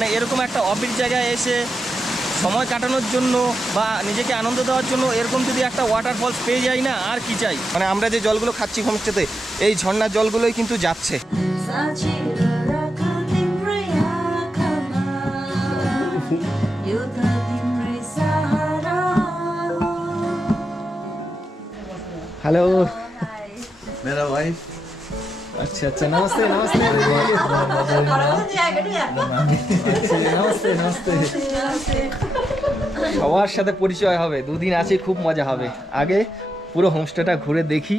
মানে এরকম একটা অফবিট জায়গায় এসে সময় কাটানোর জন্য বা নিজেকে আনন্দ দেওয়ার জন্য এরকম যদি একটা ওয়াটারফলস পেয়ে যাই না, আর কি চাই। মানে আমরা যে জলগুলো খাচ্ছি হোমস্টেতে, এই ঝর্ণার জলগুলোই কিন্তু যাচ্ছে। हेलो मेरा वाइफ अच्छा अच्छा नमस्ते नमस्ते नमस्ते नमस्ते সবার সাথে পরিচয় হবে, দুদিন আছে, খুব মজা হবে। আগে পুরো হোমস্টেটা ঘুরে দেখি,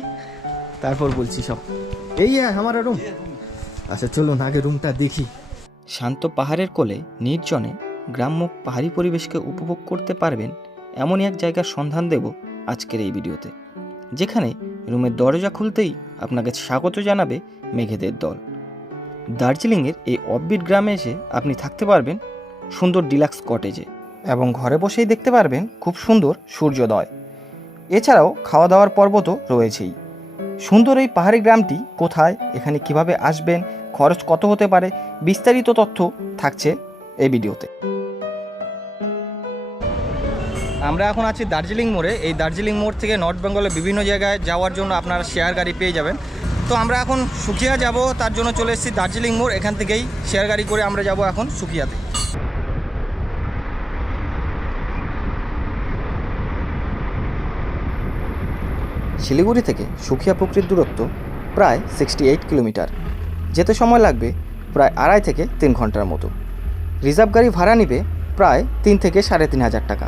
তারপর বলছি সব। এই আমার রুম। আচ্ছা চলুন আগে রুমটা দেখি। শান্ত পাহাড়ের কোলে নির্জনে গ্রাম্য পাহাড়ি পরিবেশকে উপভোগ করতে পারবেন এমনই এক জায়গার সন্ধান দেব আজকের এই ভিডিওতে, যেখানে রুমের দরজা খুলতেই আপনাকে স্বাগত জানাবে মেঘেদের দল। দার্জিলিংয়ের এই অফবিট গ্রামে এসে আপনি থাকতে পারবেন সুন্দর ডিলাক্স কটেজে এবং ঘরে বসেই দেখতে পারবেন খুব সুন্দর সূর্যোদয়। এছাড়াও খাওয়া দাওয়ার পর্ব তো রয়েছেই। সুন্দর এই পাহাড়ি গ্রামটি কোথায়, এখানে কিভাবে আসবেন, খরচ কত হতে পারে, বিস্তারিত তথ্য থাকছে এই ভিডিওতে। আমরা এখন আছি দার্জিলিং মোড়ে। এই দার্জিলিং মোড় থেকে নর্থ বেঙ্গলের বিভিন্ন জায়গায় যাওয়ার জন্য আপনারা শেয়ার গাড়ি পেয়ে যাবেন। তো আমরা এখন সুকিয়া যাব, তার জন্য চলে এসেছি দার্জিলিং মোড়। এখান থেকেই শেয়ার গাড়ি করে আমরা যাব এখন সুকিয়াতে। শিলিগুড়ি থেকে সুকিয়া পুকুরের দূরত্ব প্রায় 68 কিলোমিটার। যেতে সময় লাগবে প্রায় 2.5 থেকে 3 ঘন্টার মতো। রিজার্ভ গাড়ি ভাড়া নেবে প্রায় 3 থেকে 3,500 টাকা।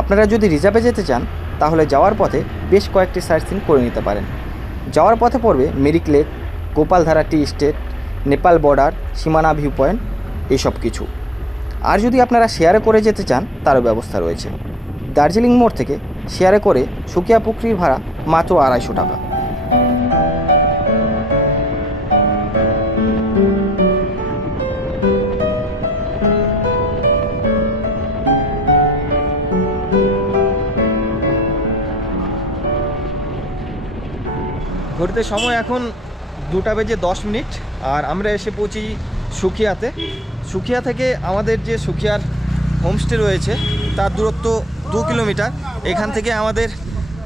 আপনারা যদি রিজার্ভে যেতে চান তাহলে যাওয়ার পথে বেশ কয়েকটি সাইট সিন করে নিতে পারেন। যাওয়ার পথে পড়বে মিরিক লেক, গোপালধারা টি স্টেট, নেপাল বর্ডার, সীমানা ভিউ পয়েন্ট, এইসব কিছু। আর যদি আপনারা শেয়ারে করে যেতে চান তারও ব্যবস্থা রয়েছে। দার্জিলিং মোড় থেকে শেয়ারে করে সুকিয়া পুকুরির ভাড়া মাত্র 250 টাকা। ঘুরতে সময় এখন 2:10 আর আমরা এসে পৌঁছি সুকিয়াতে। সুকিয়া থেকে আমাদের যে সুকিয়ার হোমস্টে রয়েছে তার দূরত্ব 2 কিলোমিটার। এখান থেকে আমাদের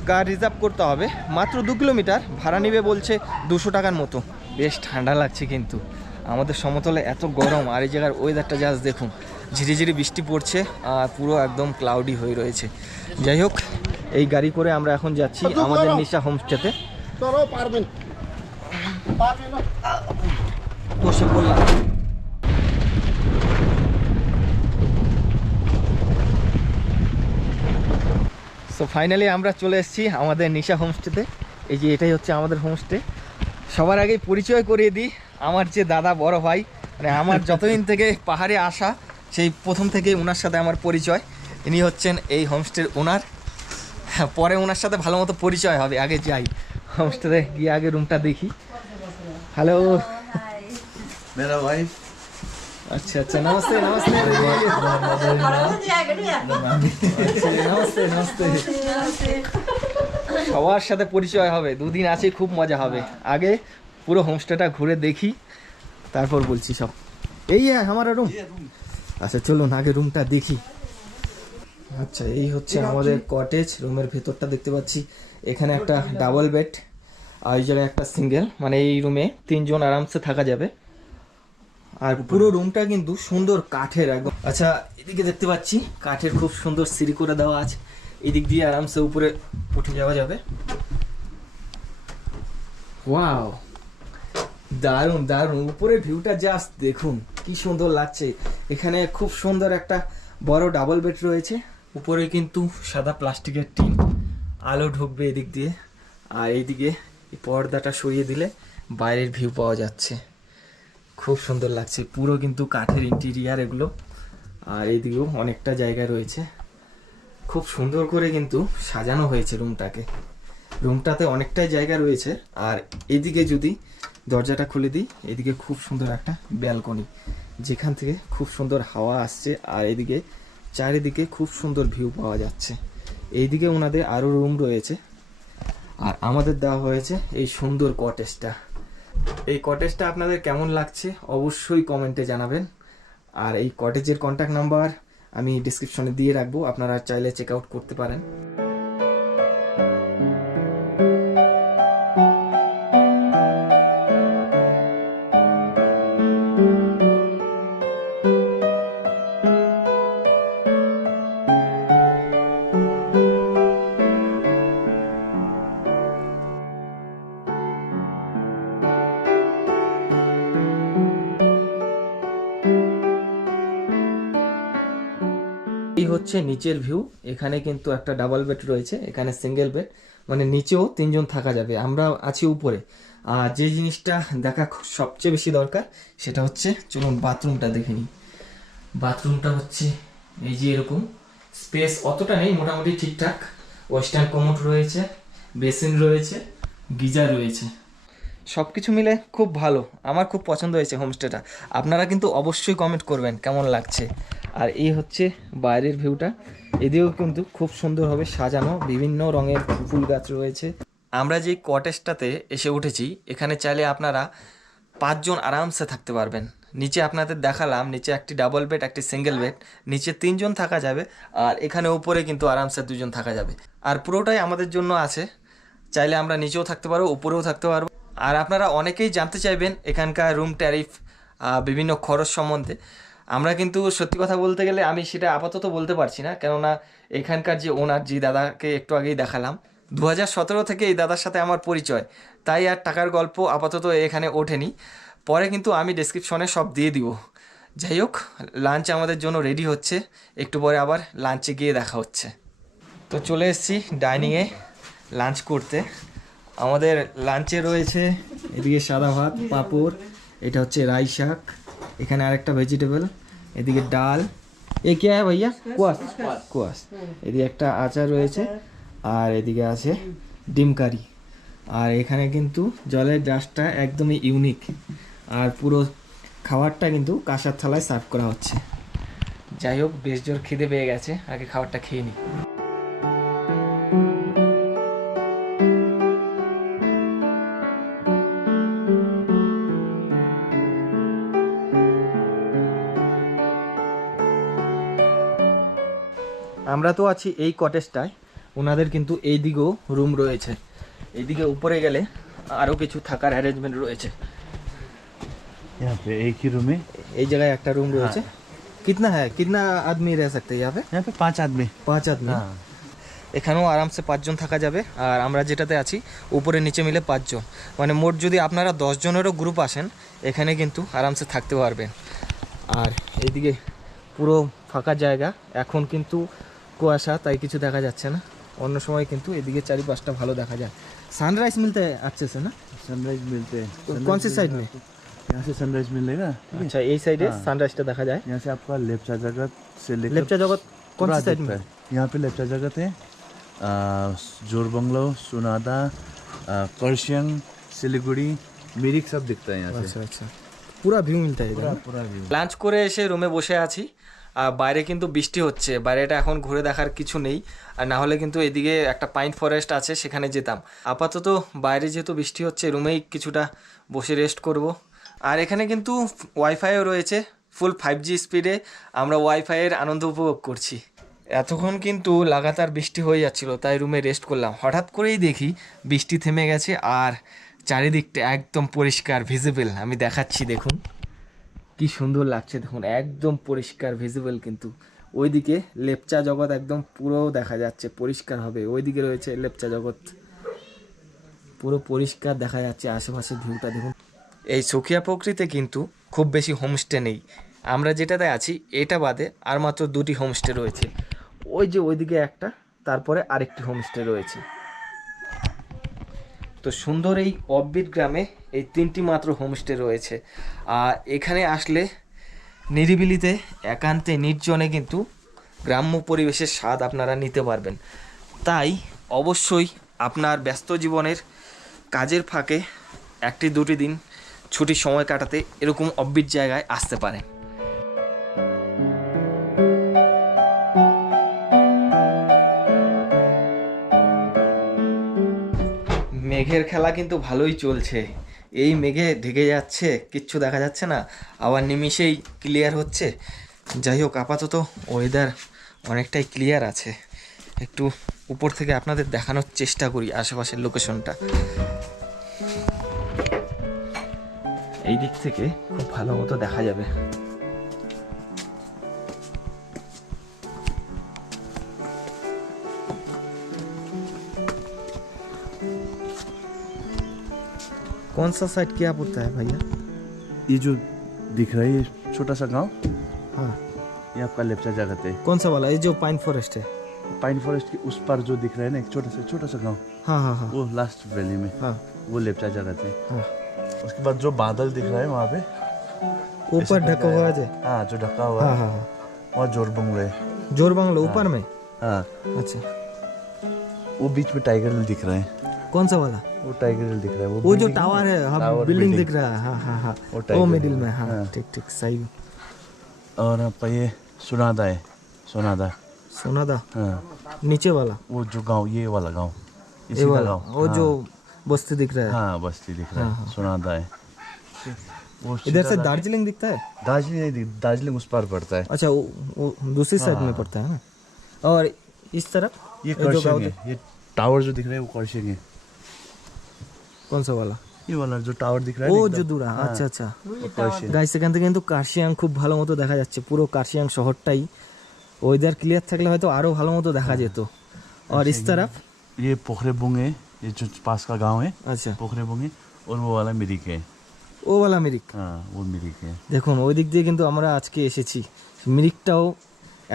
কার রিজার্ভ করতে হবে, মাত্র 2 কিলোমিটার। ভাড়া নেবে বলছে 200 টাকার মতো। বেশ ঠান্ডা লাগছে কিন্তু, আমাদের সমতলে এত গরম, আর এই জায়গার ওয়েদারটা জাস্ট দেখুন, ঝিরিঝিরি বৃষ্টি পড়ছে আর পুরো একদম ক্লাউডি হয়ে রয়েছে। যাই হোক, এই গাড়ি করে আমরা এখন যাচ্ছি আমাদের নিশা হোমস্টেতে। বসে পড়লাম। সো ফাইনালি আমরা চলে এসেছি আমাদের নিশা হোমস্টেতে। এই যে এটাই হচ্ছে আমাদের হোমস্টে। সবার আগেই পরিচয় করিয়ে দিই, আমার যে দাদা বড় ভাই, মানে আমার যতদিন থেকে পাহাড়ে আসা সেই প্রথম থেকে ওনার সাথে আমার পরিচয়। ইনি হচ্ছেন এই হোমস্টের ওনার। পরে ওনার সাথে ভালো মতো পরিচয় হবে, আগে যাই হোমস্টেতে গিয়ে আগে রুমটা দেখি। हेलो मेरा वाइफ अच्छा अच्छा नमस्ते नमस्ते नमस्ते नमस्ते সবার সাথে পরিচয় হবে, দুদিন আছে, খুব মজা হবে। আগে পুরো হোমস্টেটা ঘুরে দেখি, তারপর বলছি সব। এই আমার রুম। আচ্ছা চলুন আগে রুমটা দেখি। আচ্ছা এই হচ্ছে আমাদের কটেজ। রুমের ভেতরটা দেখতে পাচ্ছি, এখানে একটা ডাবল বেড আর এই জায়গায় একটা সিঙ্গেল, মানে এই রুমে 3 জন আরামসে থাকা যাবে। আর পুরো রুমটা কিন্তু সুন্দর কাঠের একদম। আচ্ছা এদিকে দেখতে পাচ্ছি কাঠের খুব সুন্দর সিঁড়ি করে দেওয়া আছে, এদিক দিয়ে আরামসে উপরে উঠে যাওয়া যাবে। ওয়াও, দারুণ দারুণ, উপরের ভিউটা জাস্ট দেখুন কি সুন্দর লাগছে। এখানে খুব সুন্দর একটা বড় ডাবল বেড রয়েছে। উপরে কিন্তু সাদা প্লাস্টিকের টিন, আলো ঢুকবে এদিক দিয়ে। আর এইদিকে এই পর্দাটা সরিয়ে দিলে বাইরের ভিউ পাওয়া যাচ্ছে, খুব সুন্দর লাগছে। পুরো কিন্তু কাঠের ইন্টেরিয়ার এগুলো। আর এইদিকেও অনেকটা জায়গা রয়েছে, খুব সুন্দর করে কিন্তু সাজানো হয়েছে রুমটাকে। রুমটাতে অনেকটাই জায়গা রয়েছে। আর এদিকে যদি দরজাটা খুলে দিই, এদিকে খুব সুন্দর একটা ব্যালকনি, যেখান থেকে খুব সুন্দর হাওয়া আসছে। আর এদিকে চারিদিকে খুব সুন্দর ভিউ পাওয়া যাচ্ছে। এইদিকে ওনাদের আরও রুম রয়েছে। আর আমাদের দেওয়া হয়েছে এই সুন্দর কটেজটা। এই কটেজটা আপনাদের কেমন লাগছে অবশ্যই কমেন্টে জানাবেন। আর এই কটেজের কন্ট্যাক্ট নাম্বার আমি ডিসক্রিপশনে দিয়ে রাখবো, আপনারা চাইলে চেক আউট করতে পারেন। এই হচ্ছে নিচের ভিউ। এখানে কিন্তু একটা ডাবল বেড রয়েছে, এখানে সিঙ্গেল বেড, মানে নিচেও 3 জন থাকা যাবে। আমরা আছি উপরে। আর যে জিনিসটা দেখা সবচেয়ে বেশি দরকার সেটা হচ্ছে, চলুন বাথরুমটা দেখে নিই। বাথরুমটা হচ্ছে এই যে এরকম, স্পেস অতটা নেই, মোটামুটি ঠিকঠাক। ওয়েস্টার্ন কমোড রয়েছে, বেসিন রয়েছে, গিজার রয়েছে, সব কিছু মিলে খুব ভালো। আমার খুব পছন্দ হয়েছে হোমস্টেটা। আপনারা কিন্তু অবশ্যই কমেন্ট করবেন কেমন লাগছে। আর এই হচ্ছে বাইরের ভিউটা, এদিকেও কিন্তু খুব সুন্দরভাবে সাজানো, বিভিন্ন রঙের ফুল গাছ রয়েছে। আমরা যে কটেজটাতে এসে উঠেছি, এখানে চাইলে আপনারা 5 জন আরামসে থাকতে পারবেন। নিচে আপনাদের দেখালাম, নিচে একটি ডাবল বেড, একটি সিঙ্গেল বেড, নিচে 3 জন থাকা যাবে। আর এখানে উপরে কিন্তু আরামসে 2 জন থাকা যাবে। আর পুরোটাই আমাদের জন্য আছে, চাইলে আমরা নিচেও থাকতে পারবো, উপরেও থাকতে পারবো। আর আপনারা অনেকেই জানতে চাইবেন এখানকার রুম ট্যারিফ, বিভিন্ন খরচ সম্বন্ধে। আমরা কিন্তু সত্যি কথা বলতে গেলে আমি সেটা আপাতত বলতে পারছি না, কেননা এখানকার যে ওনার, যে দাদাকে একটু আগেই দেখালাম, 2017 থেকে এই দাদার সাথে আমার পরিচয়, তাই আর টাকার গল্প আপাতত এখানে ওঠেনি। পরে কিন্তু আমি ডেসক্রিপশনে সব দিয়ে দিব। যাই হোক, লাঞ্চ আমাদের জন্য রেডি হচ্ছে, একটু পরে আবার লাঞ্চে গিয়ে দেখা হচ্ছে। তো চলে এসেছি ডাইনিংয়ে লাঞ্চ করতে। আমাদের লাঞ্চে রয়েছে এদিকে সাদা ভাত, পাঁপড়, এটা হচ্ছে রাই শাক, এখানে আরেকটা ভেজিটেবল, এদিকে ডাল, এ কে হ্যাঁ ভাইয়া, কোয়াশ কোয়াশ, এদিকে একটা আচার রয়েছে, আর এদিকে আছে ডিম কারি। আর এখানে কিন্তু জলের গ্লাসটা একদমই ইউনিক, আর পুরো খাবারটা কিন্তু কাঁসার থালায় সার্ভ করা হচ্ছে। যাই হোক, বেশ জোর খিদে পেয়ে গেছে, আগে খাবারটা খেয়ে নিই। আমরা তো আছি এই কটেজটায়, ওনাদের কিন্তু এই দিকেও রুম রয়েছে। এইদিকে উপরে গেলে আরও কিছু থাকার অ্যারেঞ্জমেন্ট রয়েছে। यहाँ पे एक ही रूम है। এই জায়গায় একটা রুম রয়েছে। কিতনা হ্যাঁ, কিতনা আদমি রহ সকতে यहाँ पे? यहाँ पे 5 आदमी। 5 আদমি। हाँ। এখানেও আরামসে 5 জন থাকা যাবে। আর আমরা যেটাতে আছি উপরে নিচে মিলে 5 জন, মানে মোট যদি আপনারা 10 জনেরও গ্রুপ আসেন, এখানে কিন্তু আরামসে থাকতে পারবেন। আর এইদিকে পুরো ফাঁকা জায়গা, এখন কিন্তু কুয়াশা, তাই কিছু দেখা যাচ্ছে না। অন্য সময় কিন্তু এদিকে চারিপাশটা ভালো দেখা যায়। সানরাইজ মিলতে अच्छे से ना? सनराइज मिलते हैं। कौन सी साइड में? यहाँ से सनराइज मिलेगा। अच्छा, এই সাইডে हाँ। সানরাইজটা দেখা যায়। यहाँ से आपका लेप्चा जगत से लेकर लेप्चा जगत कौन पूरा सी साइड दिखता में? है। यहाँ पे लेप्चा जगत है, जोरबंगलो, सुनादा, करशियंग, सिलीगुड़ी, मिरिक सब दिखता है यहाँ से। আচ্ছা আচ্ছা, পুরা ভিউ মিলতে है पूरा पूरा व्यू। লাঞ্চ করে এসে রুমে বসে আছি। আর বাইরে কিন্তু বৃষ্টি হচ্ছে, বাইরেটা এখন ঘুরে দেখার কিছু নেই। আর না হলে কিন্তু এদিকে একটা পাইন ফরেস্ট আছে, সেখানে যেতাম। আপাতত বাইরে যেহেতু বৃষ্টি হচ্ছে, রুমেই কিছুটা বসে রেস্ট করব। আর এখানে কিন্তু ওয়াইফাইও রয়েছে, ফুল 5G স্পিডে আমরা ওয়াইফাইয়ের আনন্দ উপভোগ করছি। এতক্ষণ কিন্তু লাগাতার বৃষ্টি হয়ে যাচ্ছিল, তাই রুমে রেস্ট করলাম। হঠাৎ করেই দেখি বৃষ্টি থেমে গেছে, আর চারিদিকটা একদম পরিষ্কার ভিজিবল। আমি দেখাচ্ছি, দেখুন কি সুন্দর লাগছে, দেখুন একদম পরিষ্কার ভিজিবল। কিন্তু ওইদিকে লেপচা জগৎ একদম পুরো দেখা যাচ্ছে, পরিষ্কার হবে। ওইদিকে রয়েছে লেপচা জগৎ, পুরো পরিষ্কার দেখা যাচ্ছে। আশেপাশে ভিউটা দেখুন। এই সুখিয়া প্রকৃতিতে কিন্তু খুব বেশি হোমস্টে নেই। আমরা যেটাতে আছি এটা বাদে আর মাত্র 2টি হোমস্টে রয়েছে। ওই যে ওইদিকে একটা, তারপরে আরেকটি হোমস্টে রয়েছে। তো সুন্দর এই অফবিট গ্রামে এই 3টি মাত্র হোমস্টে রয়েছে। আর এখানে আসলে নিরিবিলিতে, একান্তে, নির্জনে কিন্তু গ্রাম্য পরিবেশের স্বাদ আপনারা নিতে পারবেন। তাই অবশ্যই আপনার ব্যস্ত জীবনের কাজের ফাঁকে 1-2 দিন ছুটির সময় কাটাতে এরকম অফবিট জায়গায় আসতে পারেন। মেঘের খেলা কিন্তু ভালোই চলছে। এই মেঘে ঢেকে যাচ্ছে, কিচ্ছু দেখা যাচ্ছে না, আবার নিমিষেই ক্লিয়ার হচ্ছে। যাই হোক, আপাতত ওয়েদার অনেকটাই ক্লিয়ার আছে। একটু উপর থেকে আপনাদের দেখানোর চেষ্টা করি আশেপাশের লোকেশনটা। এই দিক থেকে খুব ভালো মতো দেখা যাবে। कौन सा साइड क्या पड़ता है भैया? ये जो दिख रहा है ये छोटा सा गांव, हाँ, ये आपका लेप्चा जगत है। कौन सा वाला? ये जो पाइन फॉरेस्ट है? पाइन फॉरेस्ट के उस पर जो दिख रहा है ना, एक छोटा सा गांव, हाँ हाँ हाँ वो लास्ट वैली में, हाँ वो लेप्चा जगत है। हाँ। उसके बाद जो बादल दिख रहा है वहाँ पे ऊपर ढका हुआ है? हाँ, जो ढका हुआ हाँ है हाँ हाँ। वहाँ जोरबंग है। जोर बांग्ला ऊपर में? हाँ, अच्छा, वो बीच में टाइगर हिल दिख रहा है। कौन सा वाला? वो टाइगर हिल दिख रहा है, वो जो building टावर है, हाँ, टावर बिल्डिंग building। दिख रहा है, हाँ हाँ हाँ, वो वो टाइगर मिडिल हिल। में, हाँ हाँ। ठीक ठीक सही। और आपका ये सोनादा है, सोनादा। सोनादा हाँ, नीचे वाला? वो जो गांव, ये वाला गांव, ये सीधा वाला गांव। वो हाँ, जो बस्ती दिख रहा है? हाँ बस्ती दिख रहा है, सोनादा है। वो इधर सीधा से दार्जिलिंग दिखता है? दार्जिलिंग नहीं दार्जिलिंग उस पार पड़ता है। अच्छा, वो दूसरी साइड में पड़ता है ना। और इस तरफ ये जो गाँव कर्शियंग है, ये टावर जो दिख रहा है वो कर्शियंग है। कौन सा वाला? ये वाला जो টাওয়ার दिख रहा है ও ना एकदम, যে দূরা, हाँ, আচ্ছা আচ্ছা। वो कर्शियंग। গাইস, এখান থেকে কিন্তু কার্শিয়াং খুব ভালো মতো দেখা যাচ্ছে, পুরো কার্শিয়াং শহরটাই। ওয়েদার ক্লিয়ার থাকলে হয়তো আরো ভালো মতো দেখা যেত। और इस तरफ ये पोखरे बुंग है, ये जो पास का गांव है আচ্ছা, पोखरे बुंग है, और वो वाला मिरिक है। ও वाला মিরিক। हाँ, वो मिरिक है। দেখুন ওই দিক দিয়ে কিন্তু আমরা আজকে এসেছি। মিরিকটাও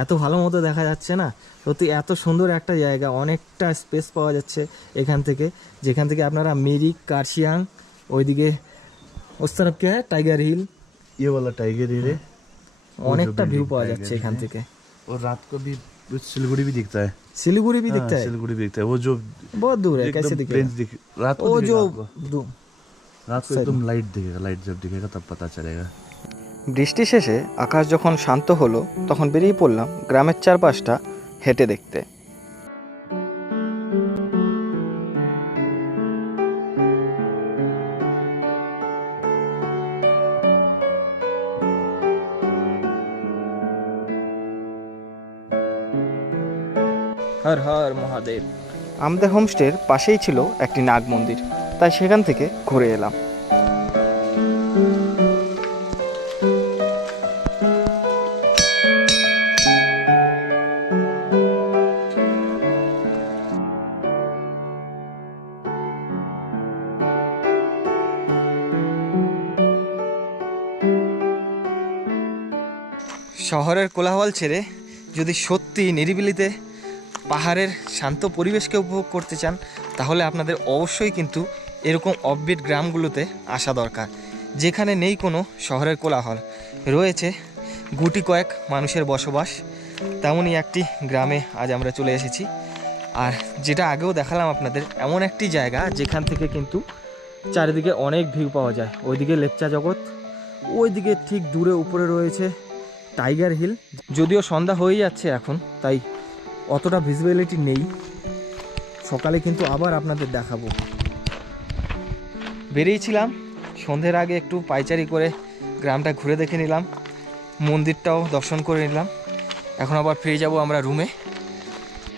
এত ভালো মতো দেখা যাচ্ছে না, সত্যি এত সুন্দর একটা জায়গা, অনেকটা স্পেস পাওয়া যাচ্ছে এখান থেকে, যেখান থেকে আপনারা মিরিক, কার্শিয়াং, ওইদিকে उस तरफ क्या है, टाइगर हिल, ये वाला टाइगर हिल है। অনেকটা ভিউ পাওয়া टाइगर যাচ্ছে हिल এখান है। থেকে। और रात को भी सिलगुड़ी भी दिखता है। सिलीगुड़ी भी हाँ, दिखता है? सिलगुड़ी भी दिखता है, वो जो बहुत दूर है, एकदम कैसे दिखेगा? plains दिख रात को वो जो दिखेगा आपको। रात को एकदम लाइट दिखेगा, लाइट जब दिखेगा तब पता चलेगा। বৃষ্টি শেষে আকাশ যখন শান্ত হলো তখন বেরিয়ে পড়লাম গ্রামের চারপাশটা হেঁটে দেখতে। হর হর মহাদেব। আমাদের হোমস্টের পাশেই ছিল একটি নাগ মন্দির, তাই সেখান থেকে ঘুরে এলাম। শহরের কোলাহল ছেড়ে যদি সত্যি নিরিবিলিতে পাহাড়ের শান্ত পরিবেশকে উপভোগ করতে চান, তাহলে আপনাদের অবশ্যই কিন্তু এরকম অফবিট গ্রামগুলোতে আসা দরকার, যেখানে নেই কোনো শহরের কোলাহল, রয়েছে গুটি কয়েক মানুষের বসবাস। তেমনই একটি গ্রামে আজ আমরা চলে এসেছি। আর যেটা আগেও দেখালাম আপনাদের, এমন একটি জায়গা যেখান থেকে কিন্তু চারিদিকে অনেক ভিউ পাওয়া যায়। ওইদিকে লেপচা জগৎ, ওইদিকে ঠিক দূরে উপরে রয়েছে টাইগার হিল। যদিও সন্ধ্যা হয়ে যাচ্ছে এখন, তাই অতটা ভিজিবিলিটি নেই, সকালে কিন্তু আবার আপনাদের দেখাবো। বেরিয়েছিলাম সন্ধ্যের আগে, একটু পাইচারি করে গ্রামটা ঘুরে দেখে নিলাম, মন্দিরটাও দর্শন করে নিলাম। এখন আবার ফিরে যাব আমরা রুমে।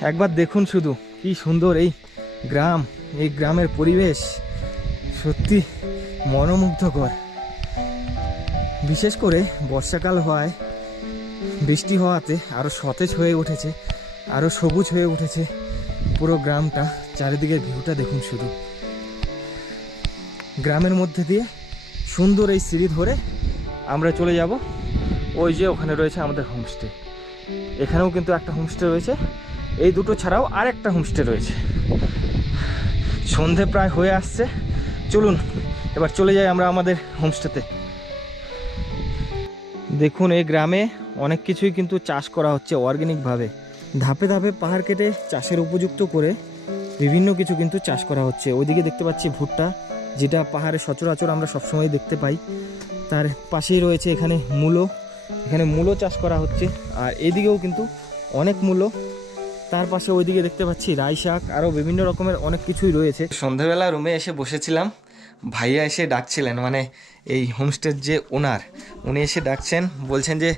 একবার দেখুন শুধু কি সুন্দর এই গ্রাম, এই গ্রামের পরিবেশ সত্যি মনোমুগ্ধকর। বিশেষ করে বর্ষাকাল হওয়ায়, বৃষ্টি হওয়াতে আরও সতেজ হয়ে উঠেছে, আরও সবুজ হয়ে উঠেছে পুরো গ্রামটা। চারিদিকের ভিউটা দেখুন শুধু। গ্রামের মধ্যে দিয়ে সুন্দর এই সিঁড়ি ধরে আমরা চলে যাব ওই যে ওখানে রয়েছে আমাদের হোমস্টে। এখানেও কিন্তু একটা হোমস্টে রয়েছে, এই দুটো ছাড়াও আরেকটা হোমস্টে রয়েছে। সন্ধে প্রায় হয়ে আসছে, চলুন এবার চলে যাই আমরা আমাদের হোমস্টেতে। দেখুন এই গ্রামে অনেক কিছুই কিন্তু চাষ করা হচ্ছে অর্গানিকভাবে, ধাপে ধাপে পাহাড় কেটে চাষের উপযুক্ত করে বিভিন্ন কিছু কিন্তু চাষ করা হচ্ছে। ওইদিকে দেখতে পাচ্ছি ভুট্টা, যেটা পাহাড়ে সচরাচর আমরা সবসময় দেখতে পাই। তার পাশেই রয়েছে এখানে মূলো, এখানে মূলো চাষ করা হচ্ছে। আর এদিকেও কিন্তু অনেক মূলো, তার পাশে ওইদিকে দেখতে পাচ্ছি রাই শাক, আরও বিভিন্ন রকমের অনেক কিছুই রয়েছে। সন্ধ্যাবেলা রুমে এসে বসেছিলাম, ভাইয়া এসে ডাকছিলেন, মানে এই হোমস্টের যে ওনার, উনি এসে ডাকছেন, বলছেন যে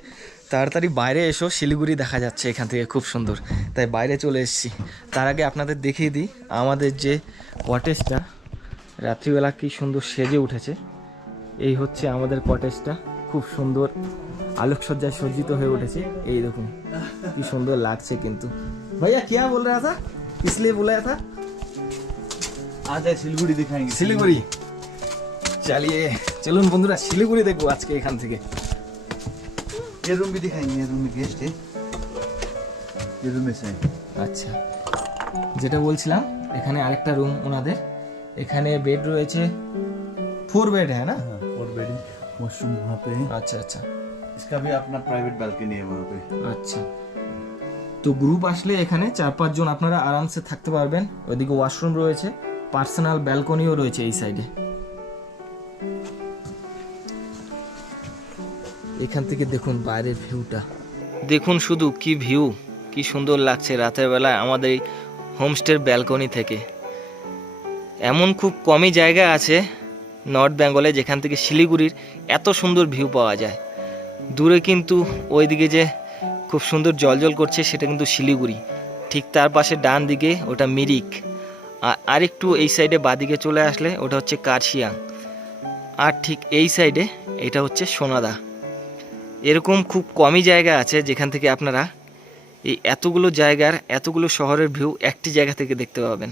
তাড়াতাড়ি বাইরে এসো, শিলিগুড়ি দেখা যাচ্ছে এখান থেকে খুব সুন্দর। তাই বাইরে চলে এসেছি। তার আগে আপনাদের দেখিয়ে দিই আমাদের যে কটেজটা, রাত্রিবেলা কি সুন্দর সেজে উঠেছে। এই হচ্ছে আমাদের কটেজটা, খুব সুন্দর আলোকসজ্জায় সজ্জিত হয়ে উঠেছে। এই দেখুন কি সুন্দর লাগছে। কিন্তু ভাইয়া क्या बोल रहा था, इसलिए बुलाया था? आ जाए सिलगुड़ी दिखाएंगे। শিলিগুড়ি চালিয়ে চলুন বন্ধুরা, শিলিগুড়ি দেখবো আজকে এখান থেকে। ये रूम भी दिखाएंगे, ये रूम में गेस्ट है, ये रूम में से है। আচ্ছা, যেটা বলছিলাম, এখানে আরেকটা রুম ওনাদের। এখানে বেড রয়েছে, 4 বেড হ্যাঁ না? हाँ, और बेड वॉशरूम वहाँ पे है। আচ্ছা আচ্ছা इसका भी अपना प्राइवेट बालकनी है वहाँ पे। আচ্ছা। তো গ্রুপ আসলে এখানে 4-5 জন আপনারা আরামসে থাকতে পারবেন। ওইদিকে ওয়াশরুম রয়েছে, পার্সোনাল ব্যালকনিও রয়েছে এই সাইডে। এখান থেকে দেখুন বাইরের ভিউটা, দেখুন শুধু কি ভিউ, কি সুন্দর লাগছে রাতের বেলায় আমাদের এই হোমস্টের ব্যালকনি থেকে। এমন খুব কমই জায়গা আছে নর্থ বেঙ্গলে যেখান থেকে শিলিগুড়ির এত সুন্দর ভিউ পাওয়া যায়। দূরে কিন্তু ওইদিকে যে খুব সুন্দর জলজল করছে সেটা কিন্তু শিলিগুড়ি, ঠিক তার পাশে ডান দিকে ওটা মিরিক, আর একটু এই সাইডে বাদিকে চলে আসলে ওটা হচ্ছে কার্শিয়াং, আর ঠিক এই সাইডে এটা হচ্ছে সোনাদা। এরকম খুব কমই জায়গা আছে যেখান থেকে আপনারা এই এতগুলো জায়গার, এতগুলো শহরের ভিউ একটি জায়গা থেকে দেখতে পাবেন।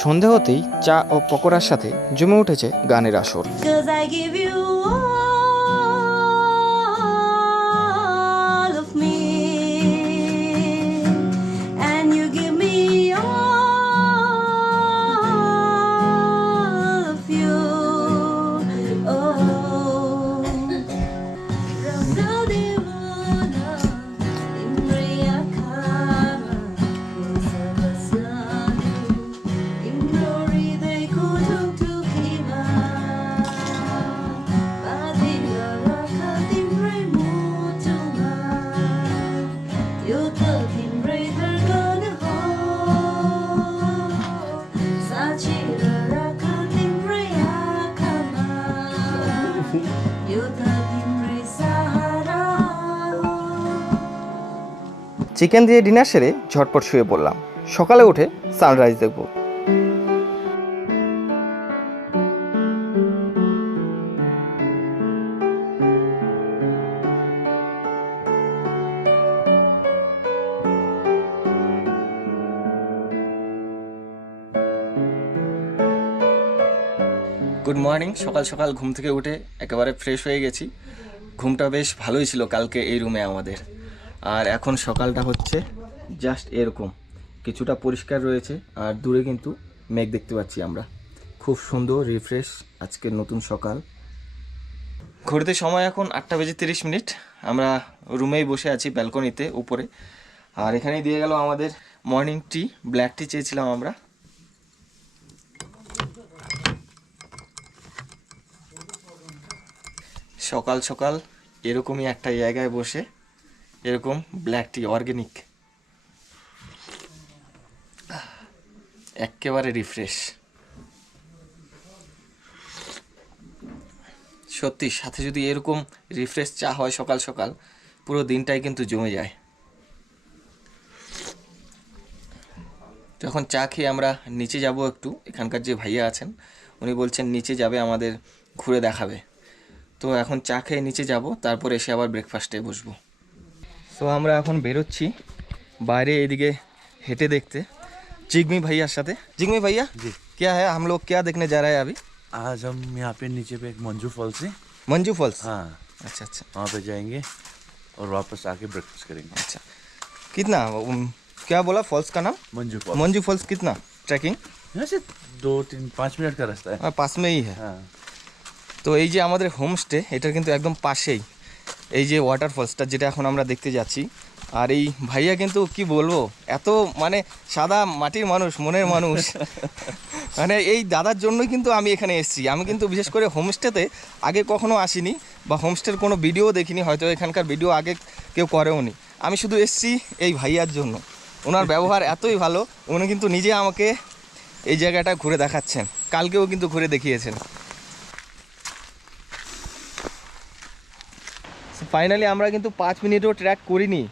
সন্ধে হতেই চা ও পকোড়ার সাথে জমে উঠেছে গানের আসর। 'Cause I give you all of me, and you give me all of you. Oh, rasa divana, imriya kama, kusabasanu, imnori de kutuk tukima, madila raka timre mutuma, yuta timre dargana ho, sachira raka timre akama, yuta timre sahara ho. Chicken দিয়ে dinner সেরে ঝটপট শুয়ে পড়লাম। সকালে উঠে sunrise দেখব। Good morning. সকাল সকাল ঘুম থেকে উঠে একেবারে ফ্রেশ হয়ে গেছি। ঘুমটা বেশ ভালোই ছিল কালকে এই রুমে আমাদের। আর এখন সকালটা হচ্ছে জাস্ট এরকম, কিছুটা পরিষ্কার রয়েছে আর দূরে কিন্তু মেঘ দেখতে পাচ্ছি আমরা। খুব সুন্দর রিফ্রেশ আজকের নতুন সকাল। ঘড়িতে সময় এখন 8:30। আমরা রুমেই বসে আছি ব্যালকনিতে উপরে। আর এখানেই দিয়ে গেল আমাদের মর্নিং টি, ব্ল্যাক টি চেয়েছিলাম আমরা। সকাল সকাল এরকমই একটা জায়গায় বসে এরকম ব্ল্যাক টি অর্গানিক, একেবারে রিফ্রেশ। সত্যি সাথে যদি এরকম রিফ্রেশ চা হয় সকাল সকাল, পুরো দিনটাই কিন্তু জমে যায়। তো এখন চা খেয়ে আমরা নিচে যাব একটু। এখানকার যে ভাইয়া আছেন উনি বলছেন নিচে যাবে, আমাদের ঘুরে দেখাবে। তো এখন চা খেয়ে নিচে যাব, তারপর এসে আবার ব্রেকফাস্টে বসবো। তো আমরা এখন বেরোচ্ছি বাইরে এদিকে হেঁটে দেখতে जिग्मी भैया साथे। जिग्मी भैया जी, क्या है, हम लोग क्या देखने जा रहे हैं अभी? आज हम यहाँ पे नीचे पे एक मंजू फॉल्स है। मंजू फॉल्स? हाँ, अच्छा अच्छा, वहाँ पे जाएंगे और वापस आके ब्रेकफास्ट करेंगे। अच्छा। कितना क्या बोला फॉल्स का नाम? मंजू फॉल्स। मंजू फॉल्स कितना ट्रैकिंग? यहाँ से 2-5 मिनट का रास्ता है। पास में ही है। हाँ, তো এই যে আমাদের হোমস্টে, এটার কিন্তু একদম পাশেই এই যে ওয়াটারফলসটা যেটা এখন আমরা দেখতে যাচ্ছি। আর এই ভাইয়া কিন্তু কি বলবো, এত মানে সাদা মাটির মানুষ, মনের মানুষ। মানে এই দাদার জন্যই কিন্তু আমি এখানে এসেছি। আমি কিন্তু বিশেষ করে হোমস্টেতে আগে কখনো আসিনি বা হোমস্টের কোনো ভিডিও দেখিনি, হয়তো এখানকার ভিডিও আগে কেউ করেও নি। আমি শুধু এসেছি এই ভাইয়ার জন্য। ওনার ব্যবহার এতই ভালো, উনি কিন্তু নিজে আমাকে এই জায়গাটা ঘুরে দেখাচ্ছেন, কালকেও কিন্তু ঘুরে দেখিয়েছেন। ফাইনালি আমরা কিন্তু 5 মিনিটও ট্র্যাক করিনি।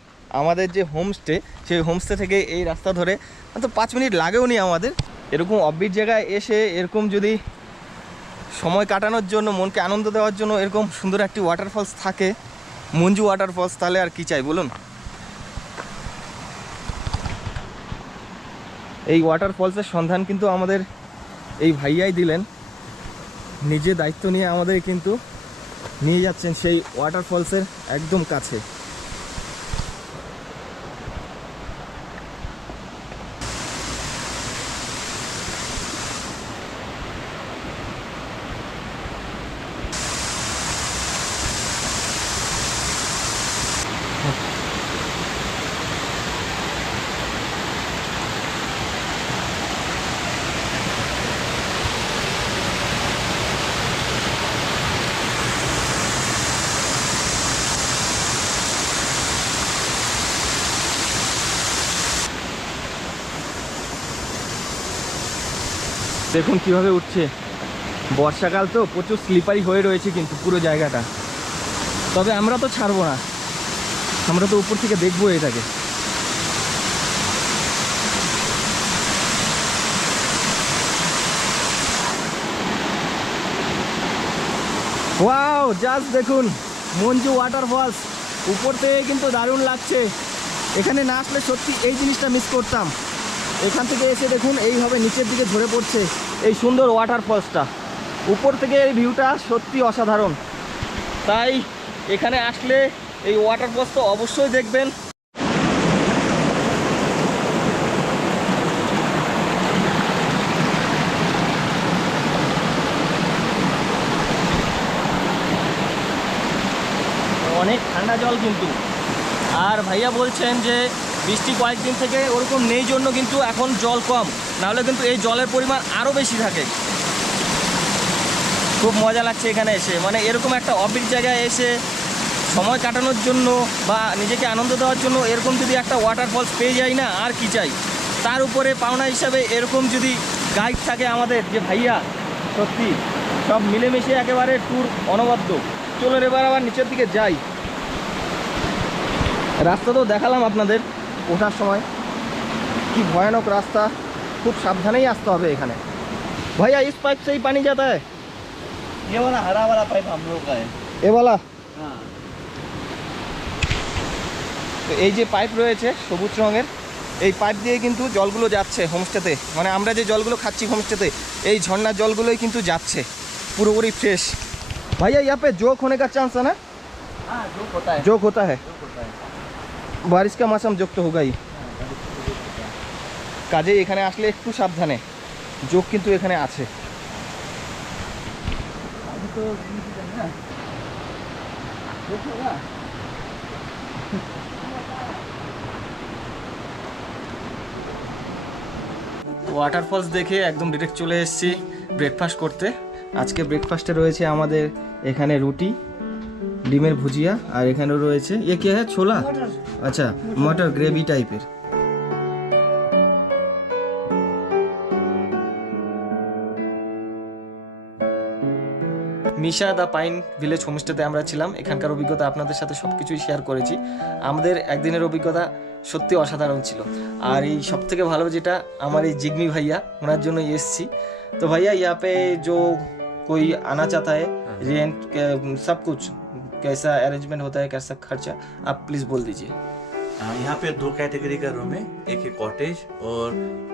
আমাদের যে হোমস্টে, সেই হোমস্টে থেকে এই রাস্তা ধরে তো 5 মিনিট লাগেও নি আমাদের। এরকম অফবিট জায়গায় এসে এরকম যদি সময় কাটানোর জন্য, মনকে আনন্দ দেওয়ার জন্য এরকম সুন্দর একটি ওয়াটারফলস থাকে, মঞ্জু ওয়াটারফলস, তাহলে আর কি চাই বলুন। এই ওয়াটারফলসের সন্ধান কিন্তু আমাদের এই ভাইয়াই দিলেন, নিজে দায়িত্ব নিয়ে আমাদের কিন্তু নিয়ে যাচ্ছেন সেই ওয়াটারফলসের একদম কাছে। দেখুন কিভাবে উঠছে, বর্ষাকাল তো প্রচুর স্লিপারি হয়ে রয়েছে কিন্তু পুরো জায়গাটা। তবে আমরা তো ছাড়বো না, আমরা তো উপর থেকে দেখবো এটাকে। ওয়াও, জাস্ট দেখুন মঞ্জু ওয়াটারফলস, উপর থেকে কিন্তু দারুণ লাগছে। এখানে না আসলে সত্যি এই জিনিসটা মিস করতাম। এখান থেকে এসে দেখুন এইভাবে নিচের দিকে ঝরে পড়ছে এই সুন্দর ওয়াটারফলসটা। উপর থেকে এই ভিউটা সত্যি অসাধারণ। তাই এখানে আসলে এই ওয়াটারফলস তো অবশ্যই দেখবেন। অনেক ঠান্ডা জল কিন্তু। আর ভাইয়া বলছেন যে বৃষ্টি কয়েকদিন থেকে ওরকম নেই জন্য কিন্তু এখন জল কম, নাহলে কিন্তু এই জলের পরিমাণ আরও বেশি থাকে। খুব মজা লাগছে এখানে এসে, মানে এরকম একটা অফবিট জায়গায় এসে সময় কাটানোর জন্য বা নিজেকে আনন্দ দেওয়ার জন্য এরকম যদি একটা ওয়াটারফলস পেয়ে যাই না, আর কি চাই। তার উপরে পাওনা হিসাবে এরকম যদি গাইড থাকে আমাদের, যে ভাইয়া সত্যি সব মিলেমিশে একেবারে ট্যুর অনবদ্য। চলুন এবার আবার নিচের দিকে যাই। রাস্তা তো দেখালাম আপনাদের ওঠার সময়, কি ভয়ানক রাস্তা, খুব সাবধানেই আসতে হবে এখানে। ভাইয়া इस पाइप से ही पानी जाता है? ये वाला हरा वाला पाइप हम लोग का है। এ वाला? हाँ। তো এই যে পাইপ রয়েছে সবুজ রঙের, এই পাইপ দিয়ে কিন্তু জলগুলো যাচ্ছে হোমস্টেতে। মানে আমরা যে জলগুলো খাচ্ছি হোমস্টেতে, এই ঝর্ণার জলগুলোই কিন্তু যাচ্ছে, পুরোপুরি ফ্রেশ। ভাইয়া यहाँ पे जोक होने का चांस है ना? हाँ, जोक होता है। जोक होता है, जोक होता है। बारिश का मौसम जोक तो होगा ही। কাজে এখানে আসলে একটু সাবধানে, যোগ কিন্তু এখানে আছে। अभी तो ना जोक होगा। ওয়াটারফলস দেখে একদম ডিরেক্ট চলে এসেছি ব্রেকফাস্ট করতে। আজকে ব্রেকফাস্টে রয়েছে আমাদের এখানে রুটি, ডিমের ভুজিয়া, আর এখানেও রয়েছে ये क्या है, छोला? আচ্ছা, মটর গ্রেভি টাইপের। মিশা দা পাইন ভিলেজ হোমস্টেতে আমরা ছিলাম। এখানকার অভিজ্ঞতা আপনাদের সাথে সব কিছুই শেয়ার করেছি। আমাদের একদিনের অভিজ্ঞতা সত্যি অসাধারণ ছিল। আর এই সব থেকে ভালো যেটা, আমার এই জিগমি ভাইয়া, ওনার জন্য এসছি। তো ভাইয়া यहाँ पे जो कोई आना चाहता है, रेंट सब कुछ कैसा अरेंजमेंट होता है, कैसा खर्चा, आप प्लीज़ बोल दीजिए। यहाँ पे 2 कैटेगरी का रूम है, एक है कॉटेज और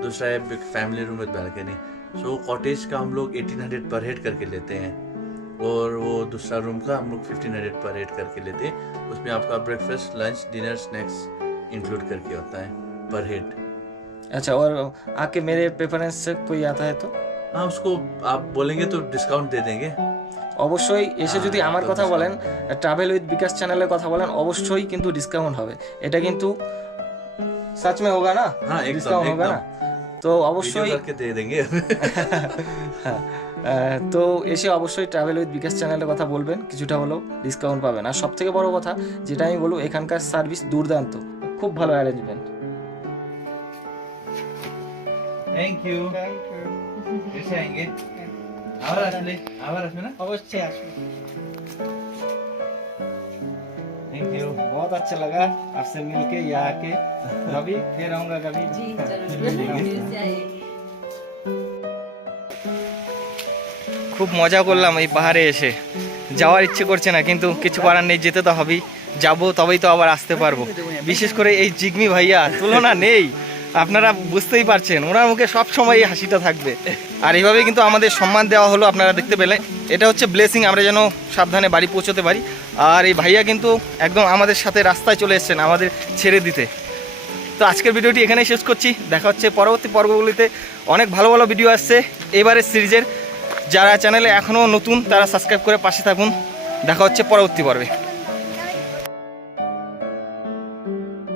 दूसरा है family room with balcony. So cottage का हम लोग 1800 पर हेड करके लेते हैं, और वो दूसरा रूम का हम लोग 1500 पर हेड करके लेते हैं। उसमें आपका breakfast, lunch, dinner, snacks include करके होता है पर हेड। अच्छा, और आके मेरे प्रेफरेंस से कोई आता है तो हाँ, उसको आप बोलेंगे तो डिस्काउंट दे देंगे। অবশ্যই এসে যদি আমার কথা বলেন, ট্রাভেল উইথ বিকাশ চ্যানেলের কথা বলেন, অবশ্যই কিন্তু ডিসকাউন্ট হবে। এটা কিন্তু सच में होगा ना? हाँ, एकदम, डिस्काउंट होगा ना? তো অবশ্যই वीडियो करके दे देंगे। তো এসে অবশ্যই ট্রাভেল উইথ বিকাশ চ্যানেলের কথা বলবেন, কিছুটা হলেও ডিসকাউন্ট পাবেন। আর সব থেকে বড় কথা যেটা আমি বলবো, এখানকার সার্ভিস দুর্দান্ত, খুব ভালো অ্যারেঞ্জমেন্ট। থ্যাংক ইউ कैसे आएंगे आवार আসবে না অবশ্যই আসবে। थैंक यू बहुत अच्छा लगा आपसे मिलके यहाँ आके कभी फिर आऊंगा कभी जी जरूर फिर से आएंगे। খুব মজা করলাম এই পাহাড়ে এসে। যাওয়ার ইচ্ছে করছে না, কিন্তু কিছু করার নেই, যেতে তো হবেই। যাবো তবেই তো আবার আসতে পারবো। বিশেষ করে এই জিগমি ভাইয়া, তুলনা নেই, আপনারা বুঝতেই পারছেন, ওনার মুখে সব সময় এই হাসিটা থাকবে। আর এইভাবে কিন্তু আমাদের সম্মান দেওয়া হলো, আপনারা দেখতে পেলেন। এটা হচ্ছে ব্লেসিং, আমরা যেন সাবধানে বাড়ি পৌঁছতে পারি। আর এই ভাইয়া কিন্তু একদম আমাদের সাথে রাস্তায় চলে এসেছেন আমাদের ছেড়ে দিতে। তো আজকের ভিডিওটি এখানেই শেষ করছি। দেখা হচ্ছে পরবর্তী পর্বগুলিতে। অনেক ভালো ভালো ভিডিও আসছে এবারের সিরিজের। যারা চ্যানেলে এখনও নতুন তারা সাবস্ক্রাইব করে পাশে থাকুন। দেখা হচ্ছে পরবর্তী পর্বে।